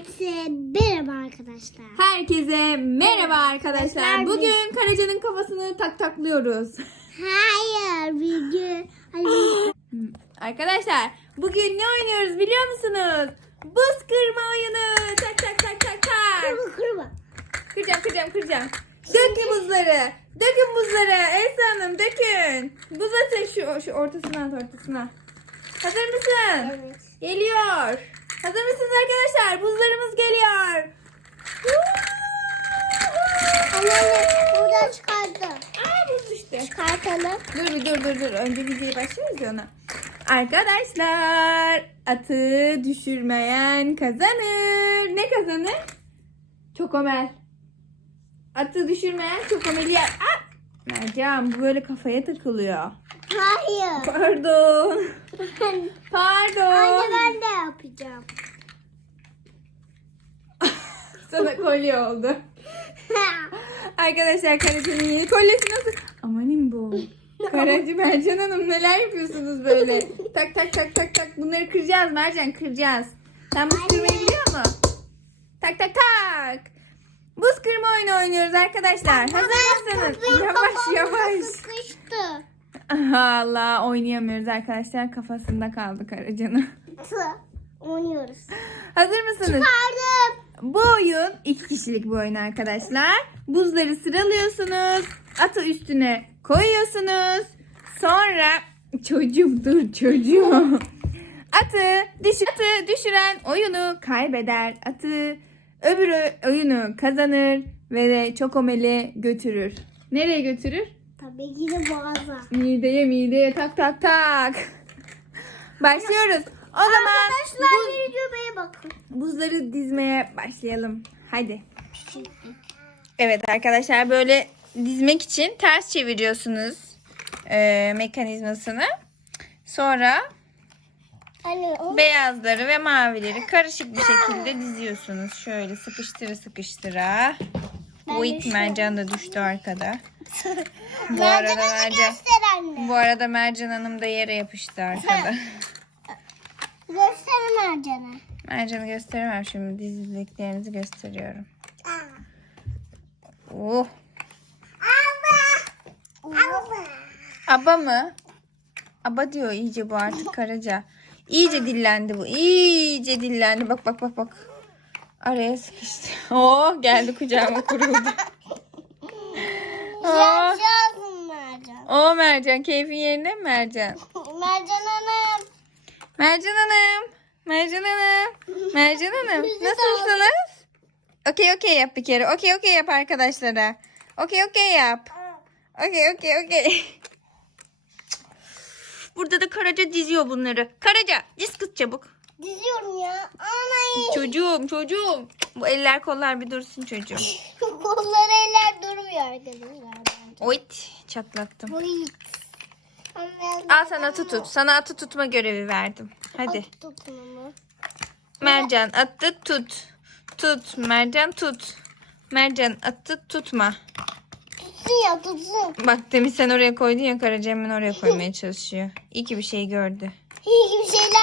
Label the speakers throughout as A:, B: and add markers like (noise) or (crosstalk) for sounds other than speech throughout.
A: Herkese merhaba arkadaşlar.
B: Herkese merhaba arkadaşlar. Bugün Karaca'nın kafasını tak taklıyoruz.
A: Hayır. Hayır. (gasps)
B: Arkadaşlar bugün ne oynuyoruz biliyor musunuz? Buz kırma oyunu. Tak tak tak tak tak.
A: Kırma kırma.
B: Kıracağım kıracağım kıracağım. Dökün buzları. Dökün buzları. Esra Hanım dökün. Buz atın şu, şu ortasına at ortasına. Hazır mısın?
A: Evet.
B: Geliyor. Hazır mısınız arkadaşlar? Buzlarımız geliyor.
A: Anneanne buradan çıkardı.
B: Aa buz düştü.
A: Çıkartalım.
B: Dur bir dur dur dur. Önce videoya başlarız ya ona. Arkadaşlar atı düşürmeyen kazanır. Ne kazanır? Çokomel. Atı düşürmeyen çokomeli yer. Ah! Mercan bu böyle kafaya takılıyor.
A: Hayır.
B: Pardon. (laughs) Pardon.
A: Anne ben de yapacağım. (laughs)
B: Sana kolye oldu. (laughs) Arkadaşlar Karaca'nın yeni kolyesi nasıl? Amanin bu. Karaca Mercan Hanım neler yapıyorsunuz böyle? tak tak tak tak tak. Bunları kıracağız Mercan kıracağız. Sen buz kırmayı biliyor musun? Tak tak tak. Buz kırma oyunu oynuyoruz arkadaşlar. Hazır mısınız? Yavaş yavaş. Allah oynayamıyoruz arkadaşlar. Kafasında kaldı Karaca'nın. (laughs)
A: Oynuyoruz.
B: Hazır mısınız?
A: Çıkardım.
B: Bu oyun iki kişilik bir oyun arkadaşlar. Buzları sıralıyorsunuz. Atı üstüne koyuyorsunuz. Sonra çocuğum dur çocuğum. Atı, düşür, atı düşüren oyunu kaybeder. Atı öbürü oyunu kazanır ve de çokomeli götürür. Nereye götürür?
A: Tabii ki de boğaza.
B: Mideye mideye tak tak tak. Başlıyoruz. O zaman
A: Arkadaşlar
B: buz-
A: videoya bakın.
B: buzları dizmeye başlayalım. Hadi. Evet arkadaşlar böyle dizmek için ters çeviriyorsunuz e, mekanizmasını. Sonra
A: Anne o
B: beyazları ve mavileri karışık bir şekilde diziyorsunuz. Şöyle sıkıştıra sıkıştıra.
A: Ben
B: Bu
A: şu-
B: mercan da düştü arkada. (laughs) Bu arada mercan,
A: göster anne.
B: bu arada mercan hanım da yere yapıştı arkada. (laughs)
A: Göster Mercan'a.
B: Mercan'ı gösteremem şimdi dizildiklerinizi gösteriyorum. Oh.
A: Abla.
B: Aba mı? Aba diyor iyice bu artık Karaca. İyice dillendi bu. İyice dillendi. Bak bak bak bak. Araya sıkıştı. (laughs) Oh geldi kucağıma kuruldu.
A: Yazın Mercan.
B: Oh Mercan keyfin yerinde mi Mercan?
A: Mercan Hanım.
B: Mercan Hanım. Mercan Hanım. Mercan Hanım.
A: Bizi
B: Nasılsınız? Okey okey yap bir kere. Okey okey yap arkadaşlara. Okey okey yap. Okey okey okey. Burada da Karaca diziyor bunları. Karaca diz kız çabuk.
A: Diziyorum ya. Anay.
B: Çocuğum çocuğum. Bu eller kollar bir dursun çocuğum. (laughs)
A: Kolları eller durmuyor arkadaşlar. bence.
B: Oyt çatlattım.
A: Oy.
B: Al sana atı tut. Sana atı tutma görevi verdim. Hadi.
A: At onu.
B: Mercan atı tut. Tut. Mercan tut. Mercan atı tutma.
A: Tutsun ya tutsun.
B: Bak demin sen oraya koydun ya Karaca hemen oraya koymaya çalışıyor. İyi ki bir şey gördü.
A: İyi gibi şeyler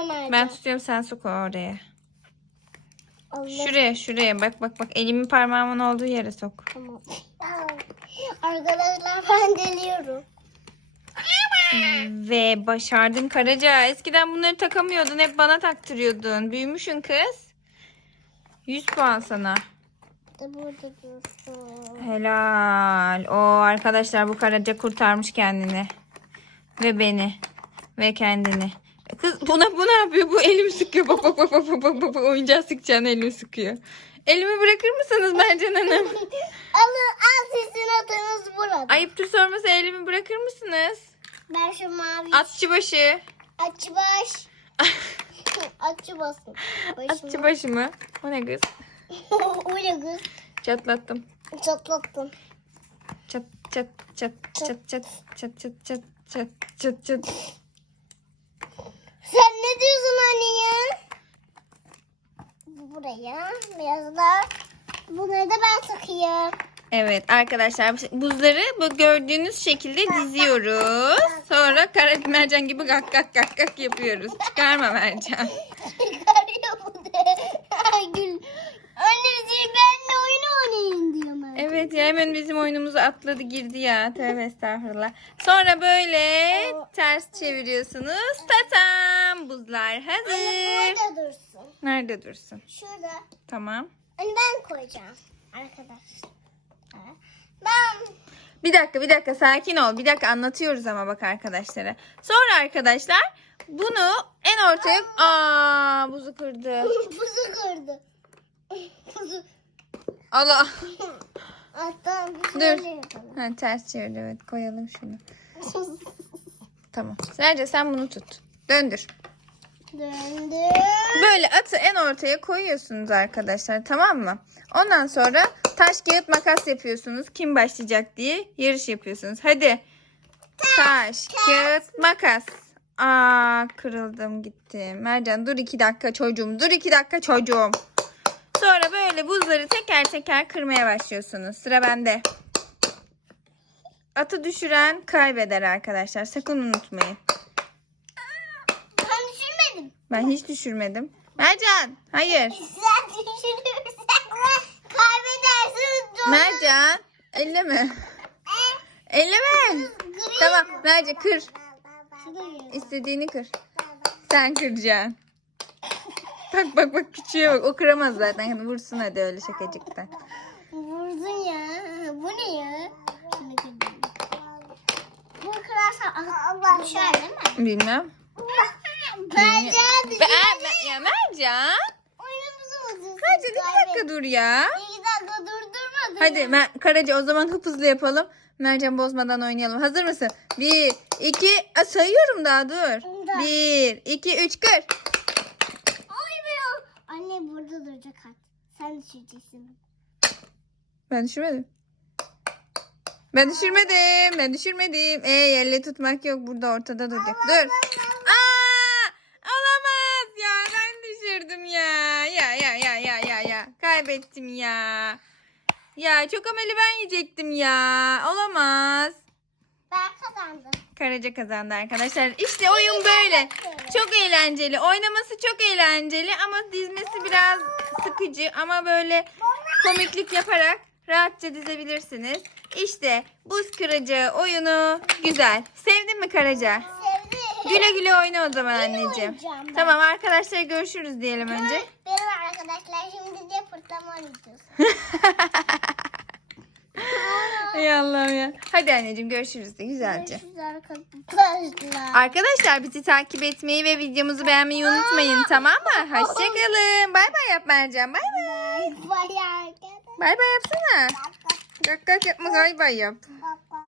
A: görüyor Mercan.
B: Ben tutuyorum sen sok oraya.
A: Allah.
B: Şuraya şuraya bak bak bak elimin parmağımın olduğu yere sok.
A: Tamam. Arkadaşlar ben deliyorum.
B: Ve başardın Karaca. Eskiden bunları takamıyordun. Hep bana taktırıyordun. Büyümüşsün kız. 100 puan sana.
A: Da burada dursun.
B: Helal. O arkadaşlar bu Karaca kurtarmış kendini. Ve beni. Ve kendini. Kız buna bu ne yapıyor? Bu elimi sıkıyor. Bak bak bak bak bak bak bak. Oyuncağı sıkacağını elimi sıkıyor. Elimi bırakır mısınız Mercan Hanım?
A: Alın al sizin adınız burada.
B: Ayıptır sorması elimi bırakır mısınız?
A: Ben şu mavi
B: Atçı başı.
A: açı baş. Açı basın.
B: Atçı başı mı? O ne kız?
A: Öyle kız.
B: Çatlattım.
A: Çatlattım.
B: Çat çat çat çat çat çat çat çat çat çat çat.
A: Sen ne diyorsun anne ya? Buraya beyazlar. Bunları da ben takayım.
B: Evet arkadaşlar buzları bu gördüğünüz şekilde diziyoruz. Sonra kara mercan gibi gak gak gak gak yapıyoruz. Çıkarma mercan. (laughs)
A: Çıkarıyor bu de. Ay, Gül
B: Hemen bizim oyunumuzu atladı girdi ya. Tövbe estağfurullah. Sonra böyle ters çeviriyorsunuz. Tatam buzlar
A: Anne
B: hazır.
A: burada dursun.
B: Nerede dursun?
A: Şurada.
B: Tamam.
A: Hani ben koyacağım. Arkadaşlar. Ben
B: Bir dakika bir dakika sakin ol. Bir dakika anlatıyoruz ama bak arkadaşlara. Sonra arkadaşlar bunu en ortaya... Aa buzu kırdı. (laughs)
A: buzu kırdı. (laughs) Buzu.
B: Allah.
A: Hatta bir
B: Dur.
A: yapalım.
B: Ha, ters çevirdi evet koyalım şunu. (laughs) Tamam. Sadece sen bunu tut. Döndür.
A: Döndür.
B: Böyle atı en ortaya koyuyorsunuz arkadaşlar tamam mı? Ondan sonra taş kağıt makas yapıyorsunuz. Kim başlayacak diye yarış yapıyorsunuz. Hadi. Taş, kağıt, makas. Aa kırıldım gitti. Mercan dur iki dakika çocuğum. Dur iki dakika çocuğum. Sonra böyle buzları teker teker kırmaya başlıyorsunuz. Sıra bende. Atı düşüren kaybeder arkadaşlar. Sakın unutmayın.
A: Ben düşürmedim.
B: Ben hiç düşürmedim. Mercan hayır. (laughs)
A: Sen düşürürsen kaybedersin.
B: Mercan elleme. Elleme. Tamam Mercan kır. İstediğini kır. Sen kıracaksın. Bak bak bak küçüğe bak. O kıramaz zaten. Hadi vursun hadi öyle şakacıktan.
A: Vurdun ya. Bu ne ya? Şunu kırdım. Bu kırarsan Allah düşer değil mi?
B: Bilmem.
A: Bence
B: Be- Aa, Mer- ya Mercan.
A: oyunumuzu bozuyorsun.
B: Mercan dakika dur ya.
A: İki dakika durdurmadın.
B: Hadi
A: ya.
B: Mer Karaca o zaman hıp hızlı yapalım. Mercan bozmadan oynayalım. Hazır mısın? Bir, iki, Aa, sayıyorum daha dur.
A: Da.
B: Bir, iki, üç, kır.
A: Anne burada duracak hadi. Sen düşeceksin.
B: Ben düşürmedim. Ben düşürmedim. Ben düşürmedim. E elle tutmak yok. Burada ortada duracak. Dur. Aa! Olamaz ya. Ben düşürdüm ya. Ya ya ya ya ya ya. Kaybettim ya. Ya çok ameli ben yiyecektim ya. Olamaz. Karaca kazandı arkadaşlar. İşte oyun böyle. Çok eğlenceli. Oynaması çok eğlenceli ama dizmesi biraz sıkıcı ama böyle komiklik yaparak rahatça dizebilirsiniz. İşte buz kıracağı oyunu güzel. Sevdin mi Karaca?
A: Sevdim.
B: Güle güle oyna o zaman anneciğim. Tamam arkadaşlar görüşürüz diyelim önce.
A: Benim arkadaşlar şimdi de fırtlama oynayacağız. (laughs)
B: Ey Allah'ım ya. Hadi anneciğim görüşürüz de güzelce.
A: Görüşürüz arkadaşlar.
B: Arkadaşlar bizi takip etmeyi ve videomuzu beğenmeyi unutmayın tamam mı? Hoşçakalın. Bay bay yap Mercan. Bay bay.
A: Bay bay arkadaşlar.
B: Bay bay yapsana. Gak gak yapma bay bay yap.